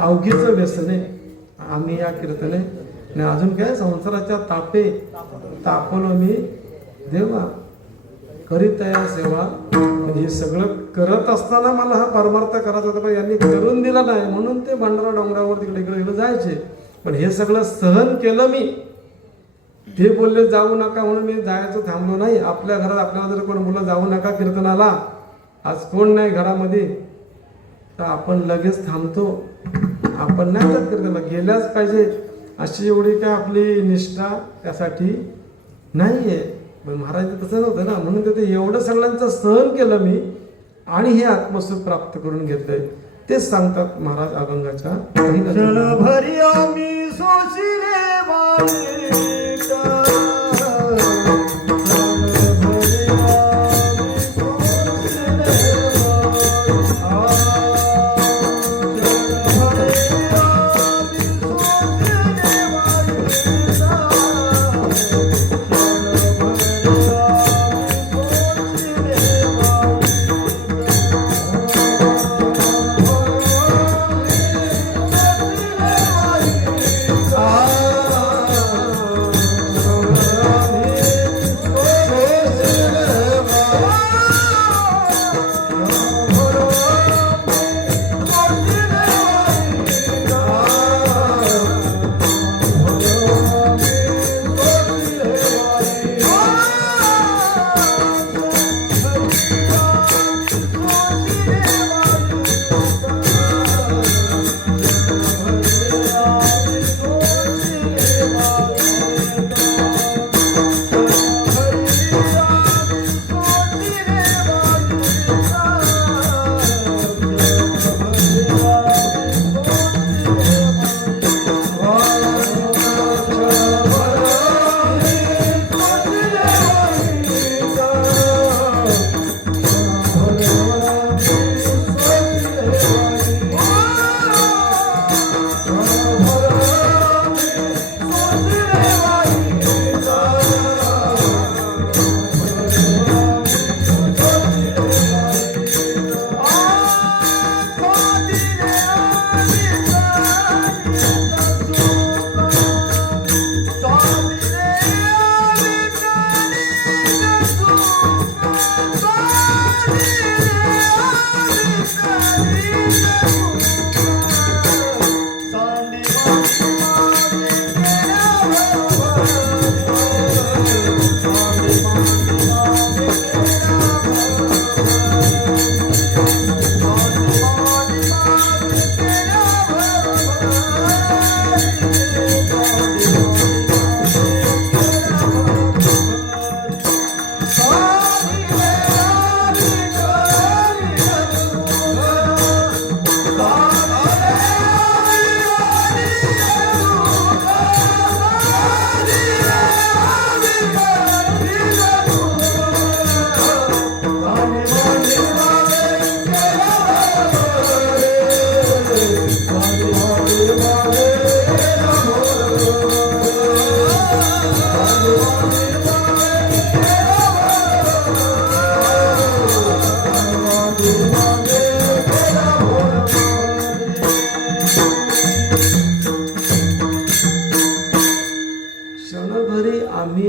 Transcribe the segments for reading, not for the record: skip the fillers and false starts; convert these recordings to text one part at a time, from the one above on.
अवघीचं व्यसने आम्ही या कीर्तने आणि अजून काय संसाराच्या तापलो मी देवा करीत या सेवा. म्हणजे हे सगळं करत असताना मला हा परमार्थ करायचा होता, पण यांनी करून दिला नाही म्हणून ते भंडारा डोंगरावर तिकडे इकडे जायचे. पण हे सगळं सहन केलं मी. ते बोलले जाऊ नका म्हणून मी जायचं थांबलो नाही. आपल्या घरात आपल्याला जर कोण बोललं जाऊ नका कीर्तनाला, आज कोण नाही घरामध्ये, तर आपण लगेच थांबतो. आपण नाही तर कीर्तनाला गेल्याच पाहिजे अशी एवढी काय आपली निष्ठा त्यासाठी नाहीये. पण महाराज तसं नव्हतं ना, म्हणून ते एवढं सगळ्यांचं सहन केलं मी आणि हे आत्मसुख प्राप्त करून घेतलंय. तेच सांगतात महाराज अभंगाच्या क्षणभरी आम्ही सोशिले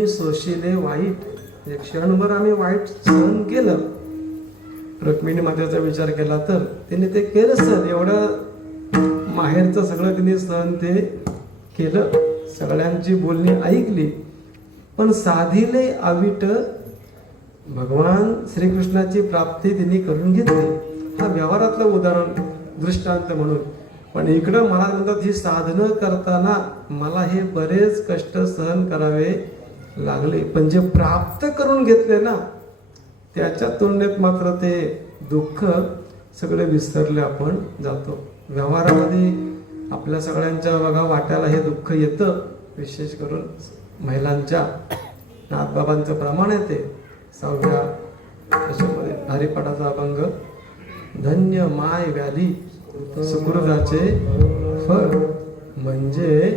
सोशिले वाईट. क्षणभर आम्ही वाईट सहन केलं. रुक्मिणी मातेचा विचार केला तर तिने ते केलं सर. एवढं माहेरचं सगळं तिने सहन ते केलं, सगळ्यांची बोलणी ऐकली, पण साधिले अविट भगवान श्रीकृष्णाची प्राप्ती तिने करून घेतली. हा व्यवहारातलं उदाहरण दृष्टांत म्हणून. पण इकडं महाराज म्हणतात ही साधनं करताना मला हे बरेच कष्ट सहन करावे लागले, पण जे प्राप्त करून घेतले ना त्याच्या तुलनेत मात्र ते दुःख सगळे विसरले आपण जातो. व्यवहारामध्ये आपल्या सगळ्यांच्या बघा वाट्याला हे दुःख येतं. विशेष करून महिलांच्या नाथबाबांचं प्रमाण आहे ते 6व्या दशकामध्ये हरिपाठाचा अभंग. धन्य माय व्याली सुकृताचे फळ. म्हणजे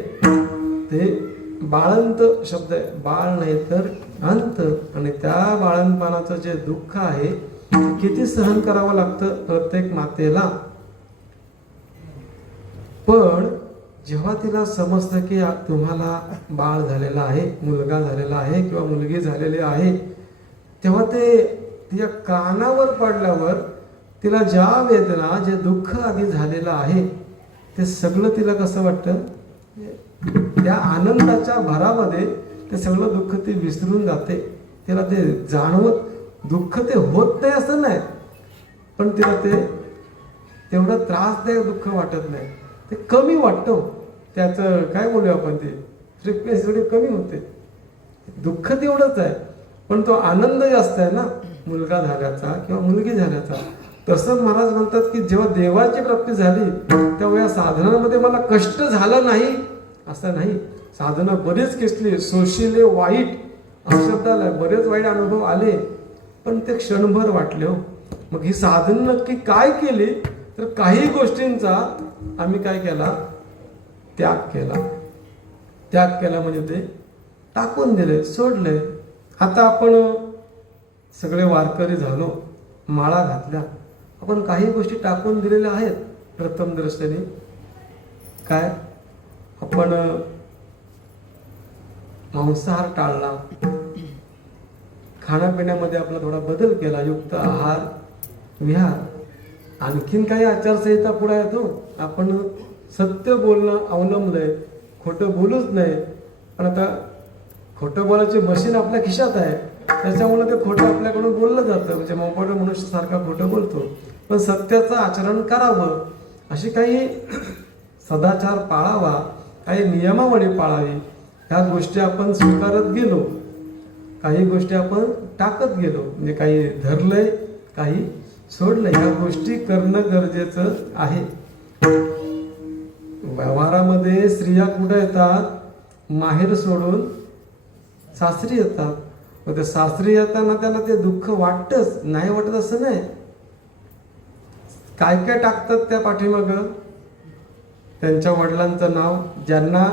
ते बाळंत शब्द आहे, बाळ नाही तर अंत. आणि त्या बाळंतपणाचं जे दुःख आहे किती सहन करावं लागतं प्रत्येक मातेला. पण जेव्हा तिला समजतं की तुम्हाला बाळ झालेलं आहे, मुलगा झालेला आहे किंवा मुलगी झालेली आहे, तेव्हा ते तिच्या कानावर पडल्यावर तिला ज्या वेदना, जे दुःख आधी झालेलं आहे ते सगळं तिला कसं वाटतं, त्या आनंदाच्या भरामध्ये ते सगळं दुःख ती विसरून जाते. तिला ते जाणवत, दुःख ते होत नाही असं नाही, पण तिला ते तेवढं त्रासदायक दुःख वाटत नाही, ते कमी वाटतं. त्याचं काय बोलूया आपण, ते फ्रिक्वेन्सी थोडी कमी होते. दुःख तेवढंच आहे पण तो आनंद जास्त आहे ना, मुलगा झाल्याचा किंवा मुलगी झाल्याचा. तसं महाराज म्हणतात की जेव्हा देवाची प्राप्ती झाली तेव्हा या साधनांमध्ये मला कष्ट झालं नाही असं नाही. साधनं बरीच केसली, सोशिले वाईट शब्द आलाय, बरेच वाईट अनुभव आले, पण ते क्षणभर वाटले हो. मग ही साधन नक्की काय केली, तर काही गोष्टींचा आम्ही काय केला, त्याग केला. त्याग केला म्हणजे ते टाकून दिले, सोडले. आता आपण सगळे वारकरी झालो, माळा घातल्या, आपण काही गोष्टी टाकून दिलेल्या आहेत. प्रथम दृष्टीने काय, आपण मांसाहार टाळला, खाण्यापिण्यामध्ये आपला थोडा बदल केला, युक्त आहार विहार. आणखीन काही आचारसंहिता पुढे येतो, आपण सत्य बोलणं अवलंबलंय, खोटं बोलूच नाही. पण आता खोटं बोलायची मशीन आपल्या खिशात आहे, त्याच्यामुळे ते खोटं आपल्याकडून बोललं जातं. म्हणजे मोपट मनुष्य सारखा खोटं बोलतो, पण सत्याचं आचरण करावं, अशी काही सदाचार पाळावा, काही नियमावली पाळावी. ह्या गोष्टी आपण स्वीकारत गेलो, काही गोष्टी आपण टाकत गेलो, म्हणजे काही धरलंय, काही सोडलंय. ह्या गोष्टी करणं गरजेचं आहे. व्यवहारामध्ये स्त्रिया कुठे येतात, माहेर सोडून सासरी येतात. मग ते सासरी येताना त्यांना ते दुःख वाटतच, नाही वाटत असं नाही. काय काय टाकतात त्या पाठीमागं, त्यांच्या वडिलांचं नाव, ज्यांना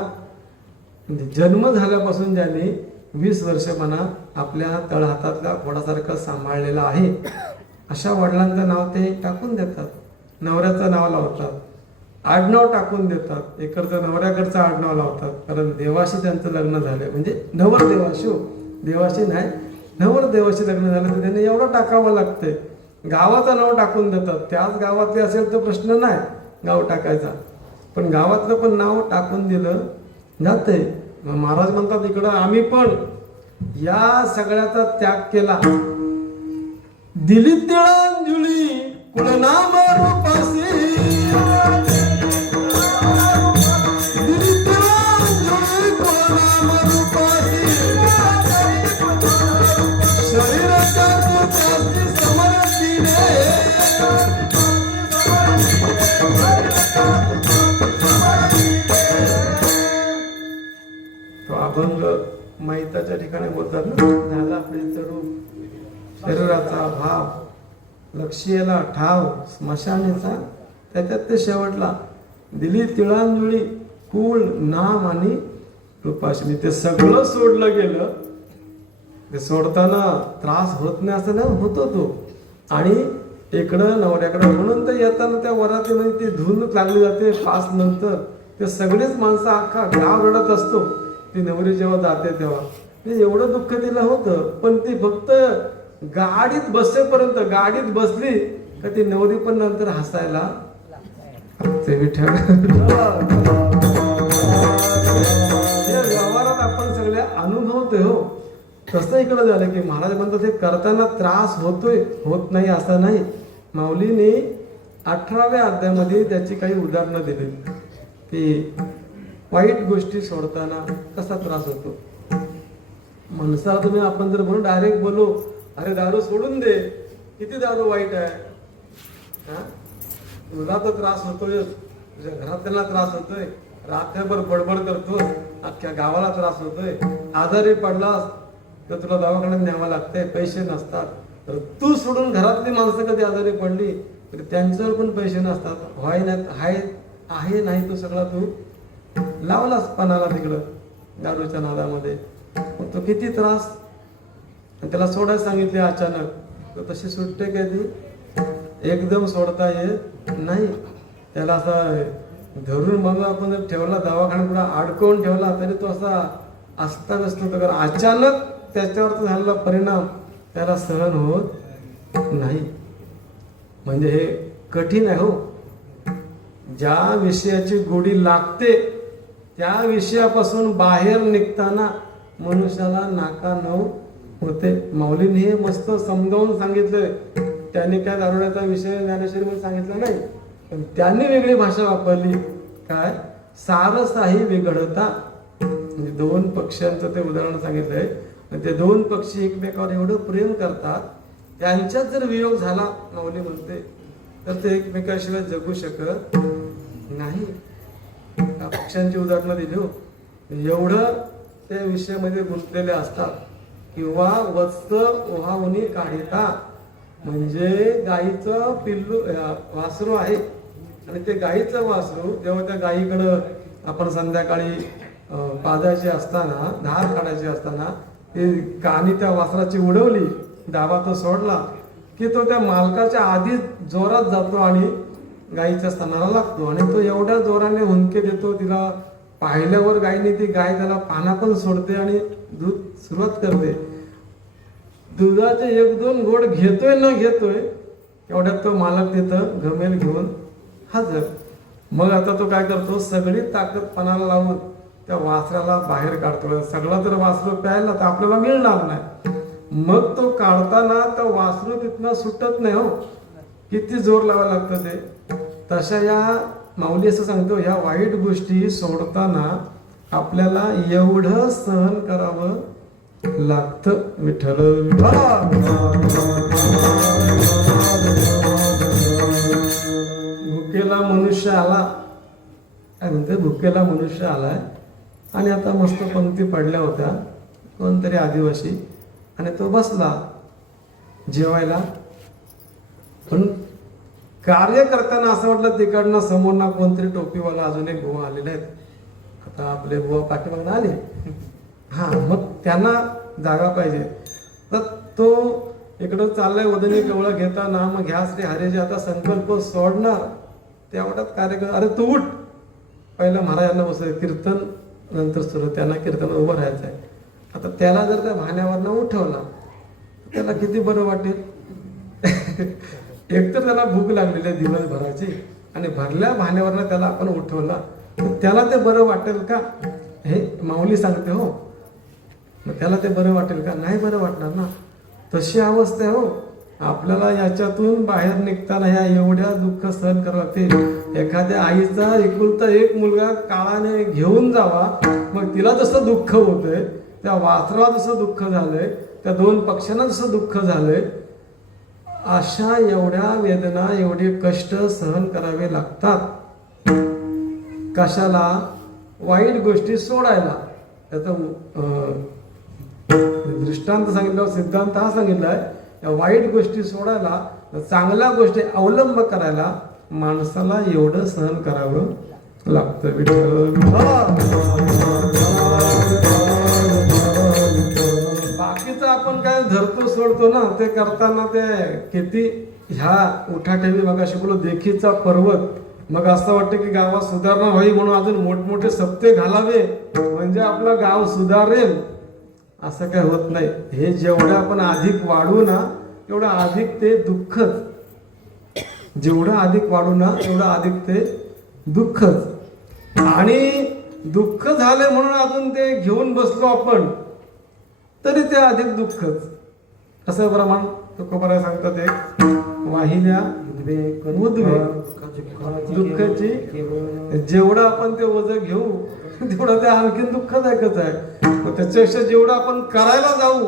जन्म झाल्यापासून ज्यांनी 20 वर्ष म्हणा आपल्या तळहातातल्या घोडासारखं सांभाळलेलं आहे, अशा वडिलांचं नाव ते टाकून देतात. नवऱ्याचं नाव लावतात, आडनाव टाकून देतात. इकडचं नवऱ्याकडचं आडनाव लावतात, कारण देवाशी त्यांचं लग्न झालं, म्हणजे नवरदेवाशी, देवाशी नाही, नवरदेवाशी लग्न झालं तर त्यांनी एवढं टाकावं लागतंय. गावाचं नाव टाकून देतात, त्याच गावातले असेल तर प्रश्न नाही गाव टाकायचा, पण गावातलं पण नाव टाकून दिलं जातंय. महाराज म्हणतात इकडं आम्ही पण या सगळ्याचा त्याग केला. दिली तिळांजुळी कुळनाम रूपासी, दिली तिळांजुळी कुळनाम रूपासी, शरीराच्या तुझ्याशी समर्पिले, तो अभंग माहिताच्या ठिकाणी बोलतात ना, झाला आपले चढू शरीराचा भाव, लक्ष्येला ठाव स्मशानेचा, त्याच्यात ते शेवटला दिली तिळांजुळी कुळ नाम आणि रूपाशी. ते सगळं सोडलं गेलं. ते सोडताना त्रास होत नाही असं नाही, होतो तो. आणि इकडं नवऱ्याकडं, म्हणून तर येताना त्या वरातीमध्ये ती धून लागली जाते. पाच नंतर ते सगळेच माणसं, अख्खा गाव रडत असतो ती नवरी जेव्हा जाते तेव्हा. ते एवढं दुःख तिला होतं, पण ती फक्त गाडीत बसेपर्यंत, गाडीत बसली का ती नवरी पण नंतर हसायला ते विठ्ठल. व्यवहारात आपण सगळे अनुभवतोय हो. तसं इकडं झालं की महाराज म्हणतात हे करताना त्रास होतोय, होत नाही असं नाही. माऊलीने 18व्या अध्यायामध्ये त्याची काही उदाहरणं दिली की वाईट गोष्टी सोडताना कसा त्रास होतो. माणसाला तुम्ही आपण जर म्हणून डायरेक्ट बोलू, अरे दारू सोडून दे, किती दारू वाईट आहे, तुला तर त्रास होतोय, तुझ्या घरातल्याला त्रास होतोय, रात्रभर बडबड करतो, अख्ख्या गावाला त्रास होतोय, आजारी पडलास तर तुला दवाखान्यात न्यावं लागतंय, पैसे नसतात. तर तू सोडून घरातली माणसं कधी आजारी पडली तर त्यांच्यावर पण पैसे नसतात. व्हाय नाही आहे नाही तो सगळा तू लावलास पणाला तिकडं दारूच्या नादामध्ये. मग तो किती त्रास. त्याला सोडायला सांगितले अचानक, तर तशी सुटते काय ती एकदम सोडता येत नाही. त्याला असा धरून मग आपण जर ठेवला दवाखान्यात पुढे अडकवून ठेवला तरी तो असा अस्ताव्यस्त होतो, कारण अचानक त्याच्यावर झालेला परिणाम त्याला सहन होत नाही. म्हणजे हे कठीण आहे हो. ज्या विषयाची गोडी लागते त्या विषयापासून बाहेर निघताना मनुष्याला नाकानऊ होते. माऊलींनी हे मस्त समजावून सांगितलंय. त्यांनी काय दारुड्याचा विषय ज्ञानेश्वरीमध्ये सांगितला नाही, पण त्यांनी वेगळी भाषा वापरली. काय सारसाही विघडता, म्हणजे दोन पक्ष्यांचं ते उदाहरण सांगितलंय. ते दोन पक्षी एकमेकावर एवढं प्रेम करतात, त्यांच्यात जर वियोग झाला माऊली म्हणते तर ते एकमेकाशिवाय जगू शकत नाही. त्या पक्ष्यांची उदाहरणं दिली हो. एवढं त्या विषयामध्ये गुंतलेले असतात. किंवा वत्स ओहावनी काढिता, म्हणजे गाईचं पिल्लू वासरू आहे आणि ते गाईचं वासरू जेव्हा त्या गाईकडं आपण संध्याकाळी पाजायचे असताना, धार काढायची असताना ते कानी त्या वासराची उडवली, दाबा तो सोडला की तो त्या मालकाच्या आधी जोरात जातो आणि गाईच्या स्तनाला लागतो. आणि तो एवढ्या जोराने हुंदके देतो, तिला पाहिल्यावर गायीने ती गाय त्याला पाना पण सोडते आणि दूध सुरुवात करते. दुधाचे एक दोन घोड घेतोय न घेतोय एवढ्यात तो मालक तिथं घमेल घेऊन हजर. मग आता तो काय करतो, सगळी ताकद पणाला लावून त्या वासराला बाहेर काढतो. सगळा जर वासरू प्यायला तर आपल्याला मिळणार नाही. मग तो काढताना तर वासरू तिथनं सुटत नाही हो, किती जोर लावायला लागतं ते. तशा या माऊली असं सांगतो, ह्या वाईट गोष्टी सोडताना आपल्याला एवढं सहन करावं लागतं. विठ्ठल भुकेला मनुष्य आला, काय म्हणते, भुकेला मनुष्य आलाय आणि आता मस्त पंक्ती पडल्या होत्या कोणतरी आदिवासी, आणि तो बसला जेवायला. पण कार्य करताना असं वाटलं तिकडनं समोरना कोणतरी टोपीवाला अजून एक बुवा आलेले आहेत. आता आपले बुवा पाठीमागून आले, हा मग त्यांना जागा पाहिजे. तर तो इकडं चाललाय वदनी कवळा घेताना, मग घ्या श्री हरेचे आता संकल्प सोडणार तेवढ्यात कार्यक्रम, अरे तू उठ, पहिलं महाराजांना बसायचं, कीर्तन नंतर सुरू, त्यांना कीर्तन उभं राहायचं आहे. आता त्याला जर त्या भाण्यावरनं उठवला त्याला किती बरं वाटेल. एकतर त्याला भूक लागलेली आहे दिवसभराची, आणि भरल्या भाण्यावरनं त्याला आपण उठवला तर त्याला ते बरं वाटेल का, हे माऊली सांगते हो. मग त्याला ते बरं वाटेल का, नाही बरं वाटणार ना. तशी अवस्था आहे हो. आपल्याला याच्यातून बाहेर निघताना ह्या एवढ्या दुःख सहन करावं लागते. एखाद्या आईचा एकुलता एक मुलगा काळाने घेऊन जावा, मग तिला जसं दुःख होतंय, त्या वासराला जसं दुःख झालंय, त्या दोन पक्ष्यांना जसं दुःख झालंय, अशा एवढ्या वेदना, एवढे कष्ट सहन करावे लागतात. कशाला, वाईट गोष्टी सोडायला. त्याचा दृष्टांत सांगितलं, सिद्धांत हा सांगितलाय, या वाईट गोष्टी सोडायला, चांगल्या गोष्टी अवलंब करायला माणसाला एवढं सहन करावं लागतं. बाकीचं आपण काय धरतो सोडतो ना, ते करताना ते किती ह्या उठाठेवी बघा शिकलो, देखीचा पर्वत. मग असं वाटतं की गावात सुधारणा व्हावी म्हणून अजून मोठमोठे सप्ते घालावे म्हणजे आपलं गाव सुधारेल, असं काय होत नाही. हे जेवढं आपण अधिक वाढू ना तेवढं अधिक ते दुःखच, जेवढं अधिक वाढू ना तेवढं अधिक ते दुःखच. आणि दुःख झाले म्हणून अजून ते घेऊन बसलो आपण तरी ते अधिक दुःखच. असं प्रमाण तुकोबाराय सांगतात, एक वाहिल्या दुःखाची, जेवढं आपण ते ओझं घेऊ तेवढं ते आणखीन दुःखदायकच आहे. त्याच्यापेक्षा जेवढं आपण करायला जाऊ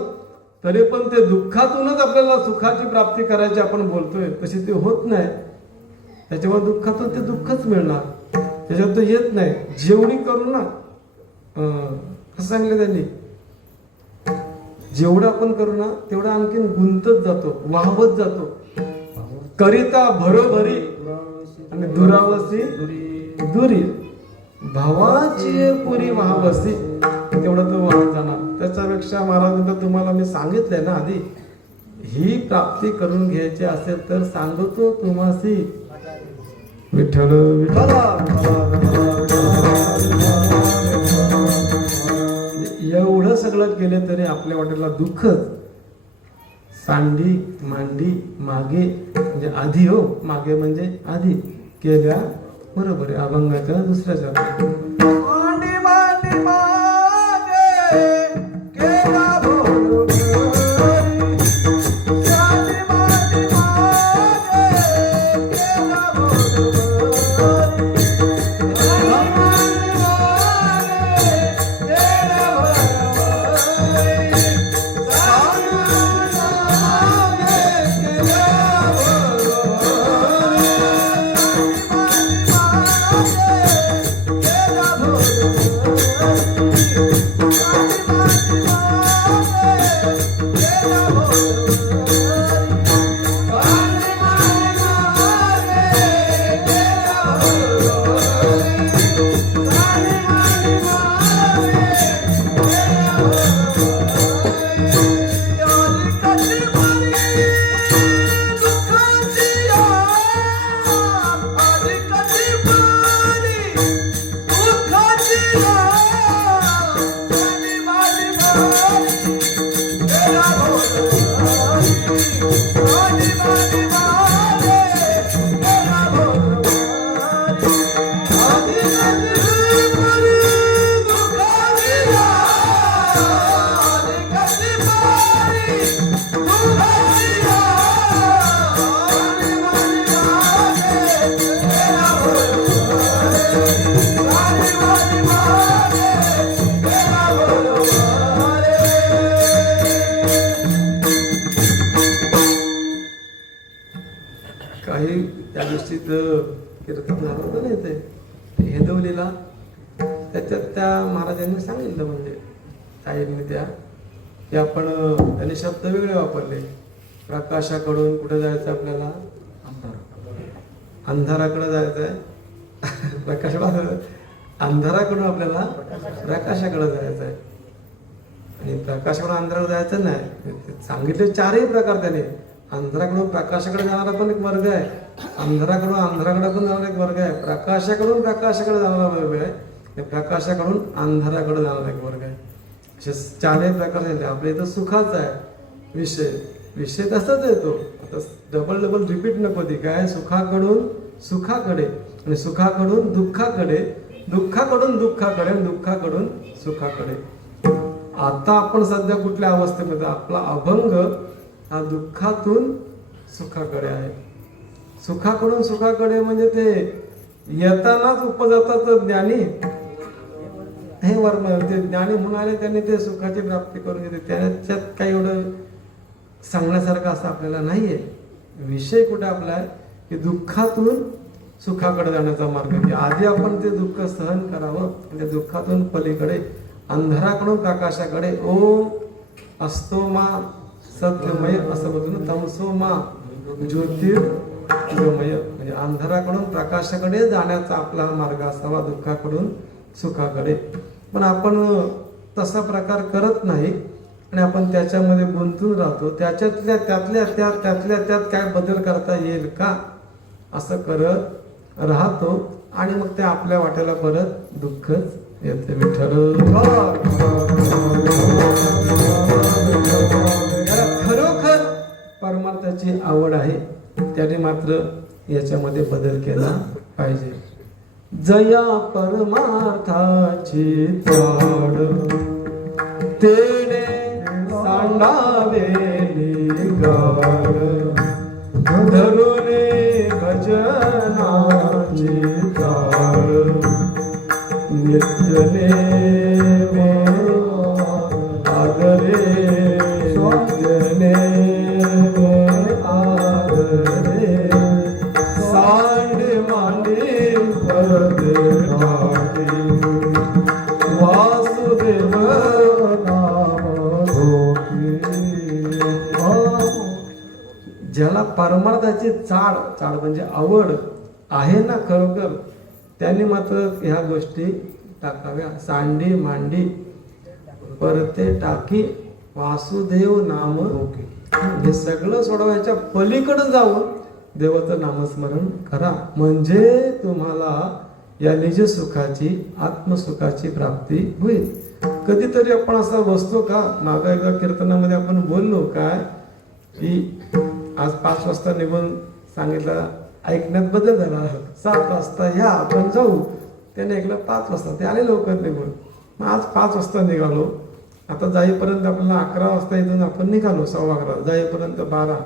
तरी पण ते दुःखातूनच आपल्याला सुखाची प्राप्ती करायची आपण बोलतोय, तशी ते होत नाही. त्याच्यामुळे दुःखातून ते दुःखच मिळणार, त्याच्यात तो येत नाही. जेवढी करू ना, असं सांगितलं त्यांनी, जेवढं आपण करू ना तेवढं आणखीन गुंतत जातो, वाहवत जातो. करिता भरोभरी आणि दुरावसी दुरी, भावाची पुरी वाहवसी, तेवढं तो वाहत जाणार. त्याच्यापेक्षा महाराज तुम्हाला मी सांगितलंय ना आधी, ही प्राप्ती करून घ्यायची असेल तर सांगतो तुम्हासी विठ्ठल विठ्ठल. एवढं सगळं केलं तरी आपल्या वाटेला दुःखच. सांडी मांडी मागे म्हणजे आधी हो, मागे म्हणजे आधी केल्या बरोबर आहे. अभंगाच्या दुसऱ्याच्या मांडी मांडी मागे केला भोर घरी. मांडी मांडी मागे केला भोर घरी. मांडी मांडी मागे केला भोर घरी. मांडी मागे केला भोर काही त्या गोष्टीत कीर्तन झालं होतं ना ते हेदवलीला. त्याच्यात त्या महाराजांनी सांगितलं म्हणजे ताईंनी त्या की आपण त्यांनी शब्द वेगळे वापरले. प्रकाशाकडून कुठे जायचं आपल्याला, अंधाराकडे जायचं आहे. अंधाराकडून आपल्याला प्रकाशाकडे जायचं आहे. आणि प्रकाशाकडून अंधाराकडे जायचं नाही, सांगितले चारही प्रकार त्याने. अंधाराकडून प्रकाशाकडे जाणारा पण एक वर्ग आहे, अंधाराकडून अंधाराकडे पण जाणारा एक वर्ग आहे, प्रकाशाकडून प्रकाशाकडे जाणारा वर्ग आहे, प्रकाशाकडून अंधाराकडे जाणारा एक वर्ग आहे. असे चारही प्रकार झाले. आपल्या इथं सुखाचा आहे विषय. विषय तसाच येतो. आता डबल रिपीट नको ती काय. सुखाकडून सुखाकडे आणि सुखाकडून दुःखाकडे, दुःखाकडून दुःखाकडे आणि दुःखाकडून सुखाकडे. आता आपण सध्या कुठल्या अवस्थेमध्ये, आपला अभंग हा दुःखातून सुखाकडे आहे. सुखाकडून सुखाकडे म्हणजे ते येतानाच उपजातात ज्ञानी. हे वर्म ते ज्ञानी म्हणाले त्यांनी ते सुखाची प्राप्ती करून घेते. त्याच्यात काही एवढं सांगण्यासारखं असं आपल्याला नाहीये. विषय कुठे आपला आहे की दुःखातून सुखाकडे जाण्याचा मार्ग. आधी आपण ते दुःख सहन करावं, म्हणजे दुःखातून पलीकडे अंधाराकडून प्रकाशाकडे. ओम असतो मा सद्गमय असं बोलतो ना, तमसो मा ज्योतिर्गमय. म्हणजे अंधाराकडून प्रकाशाकडे जाण्याचा आपला मार्ग असावा, दुःखाकडून सुखाकडे. पण आपण तसा प्रकार करत नाही आणि आपण त्याच्यामध्ये गुंतून राहतो. त्यातल्या त्यात काय बदल करता येईल का असं करत राहतो आणि मग ते आपल्या वाट्याला परत दुःखच येते. विठ्ठल खरोखर परमार्थाची आवड आहे, त्याने मात्र याच्यामध्ये बदल केला पाहिजे. जया परमार्थाची ताड तेने सांडावेली गाड, धरुणे भजनाची ताड नित्यने आदरे स्वात्यने आदरे सांड मांडे वासुदेव नाम ज्याला परमार्थाची चाड म्हणजे आवड आहे ना खरोखर, त्यांनी मात्र ह्या गोष्टी टाकाव्या. सांडी मांडी परते टाकी वासुदेव नाम हे सगळं सोडवायच्या पलीकडे जाऊन देवाचं नामस्मरण करा, म्हणजे तुम्हाला या निज सुखाची आत्मसुखाची प्राप्ती होईल. कधीतरी आपण असा बसतो का? मागं एकदा कीर्तनामध्ये आपण बोललो काय की आज 5 वाजता निघून सांगितलं, ऐकण्यात बदल झाला. 7 वाजता या आपण जाऊ, त्याने ऐकलं 5 वाजता, ते आले लवकर निघून. मग आज 5 वाजता निघालो, आता जाईपर्यंत आपल्याला 11 वाजता इथून आपण निघालो, 11:15 जाईपर्यंत 12,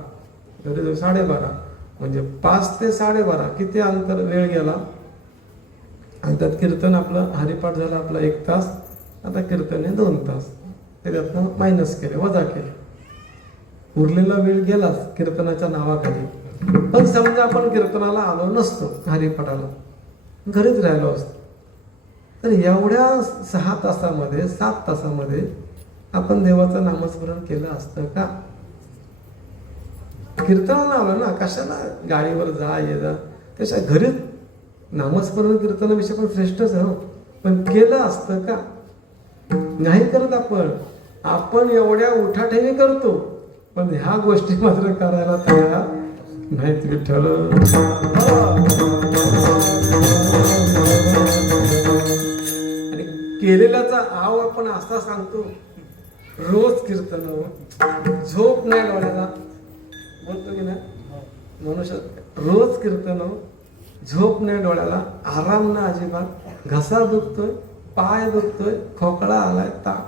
घरी जाऊ 12:30, म्हणजे 5 ते 12:30 किती अंतर वेळ गेला. आणि त्यात कीर्तन आपलं हरिपाठ झालं आपला 1 तास, आता कीर्तन आहे 2 तास, त्याच्यातनं मायनस केले, वजा केले, उरलेला वेळ गेलाच कीर्तनाच्या नावाखाली. पण समजा आपण कीर्तनाला आलो नसतो, हरिपाठाला घरीच राहिलो असतो, तर एवढ्या 6 तासामध्ये 7 तासामध्ये आपण देवाचं नामस्मरण केलं असतं का? कीर्तनाला आलो ना, कशाला गाडीवर जा ये जा, त्याच्या घरीच नामस्मरण कीर्तनाविषयी पण श्रेष्ठच आहे, पण केलं असतं का? नाही करत आपण एवढ्या उठाठेवी करतो, पण ह्या गोष्टी मात्र करायला तयार नाहीत. विठ्ठल आणि केलेल्याचा आव आपण असा सांगतो, रोज कीर्तन, झोप नाही डोळ्याला, बोलतो की नाही मनुष्य, रोज कीर्तन, झोप नाही डोळ्याला, आराम ना अजिबात, घसा दुखतोय, पाय दुखतोय, खोकला आलाय, ताप,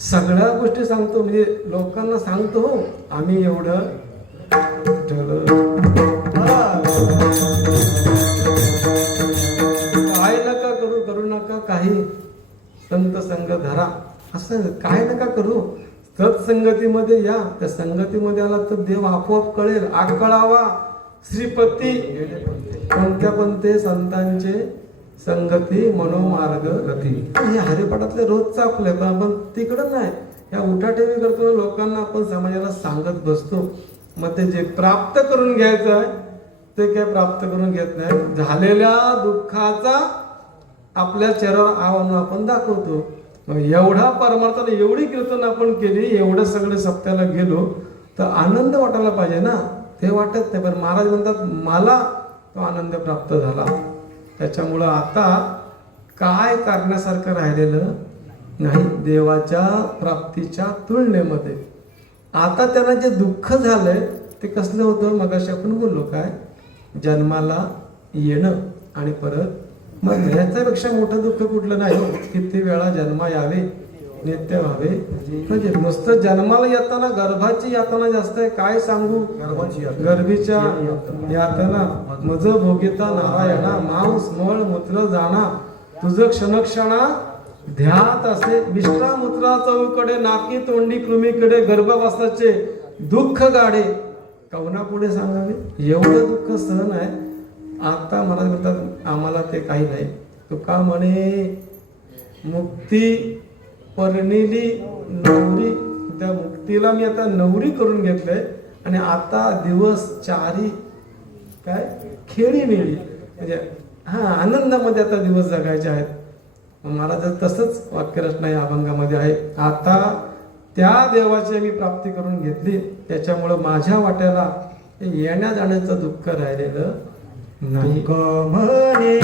सगळ्या गोष्टी सांगतो, म्हणजे लोकांना सांगतो हो आम्ही एवढं. काय नका करू, करू नका काही, संत संग धरा, असं काय नका करू, सत्संगतीमध्ये या, त्या संगतीमध्ये आला तर देव आपोआप कळेल. आकळावा श्रीपती कोणत्या पंथे संतांचे संगती मनोमार्ग गती. हे हरिपाठातले रोजचं आपले, पण आपण तिकडं नाही, या उठाठेवी करतो, लोकांना आपण समाजाला सांगत बसतो. मग ते जे प्राप्त करून घ्यायचं आहे ते काय प्राप्त करून घेत नाही. झालेल्या दुःखाचा आपल्या चेहऱ्यावर आव्हान आपण दाखवतो. मग एवढा परमार्थाला एवढी कीर्तन आपण केली, एवढं सगळे सप्त्याला गेलो, तर आनंद वाटायला पाहिजे ना, ते वाटत नाही. पण महाराज म्हणतात मला तो आनंद प्राप्त झाला. त्याच्यामुळं आता काय करण्यासारखं राहिलेलं नाही देवाच्या प्राप्तीच्या तुलनेमध्ये. आता त्यांना जे दुःख झालंय ते कसलं होतं, मगाशी आपण बोललो काय, जन्माला येणं आणि परत मग ह्याच्यापेक्षा मोठं दुःख कुठलं नाही. किती वेळा जन्मा यावे नित्य व्हावे, म्हणजे नुसतं जन्माला येताना गर्भाची यातना जास्त आहे. काय सांगू, गर्भीच्या यातना मज भोगिता नारायणा, मांस मळ मूत्र जाणा तुझं क्षणक्षणा ध्यात असे, विश्रामूत्रा चौकडे नाकी तोंडी कृमीकडे गर्भवासाचे दुःख गाडे कवना पुढे सांगावे. एवढं दुःख सहन आहे. आता मला म्हणतात आम्हाला ते काही नाही. तुका म्हणे मुक्ती परणिली नवरी, त्या मुक्तीला मी आता नवरी करून घेतलंय आणि आता दिवस चारी काय खेळी मिळी, म्हणजे आनंदामध्ये आता दिवस जगायचे आहेत. मला जर तसंच वाक्यरचना या अभंगामध्ये आहे. आता त्या देवाची मी प्राप्ती करून घेतली, त्याच्यामुळं माझ्या वाट्याला येण्या जाण्याचं दुःख राहिलेलं नाही. म्हणे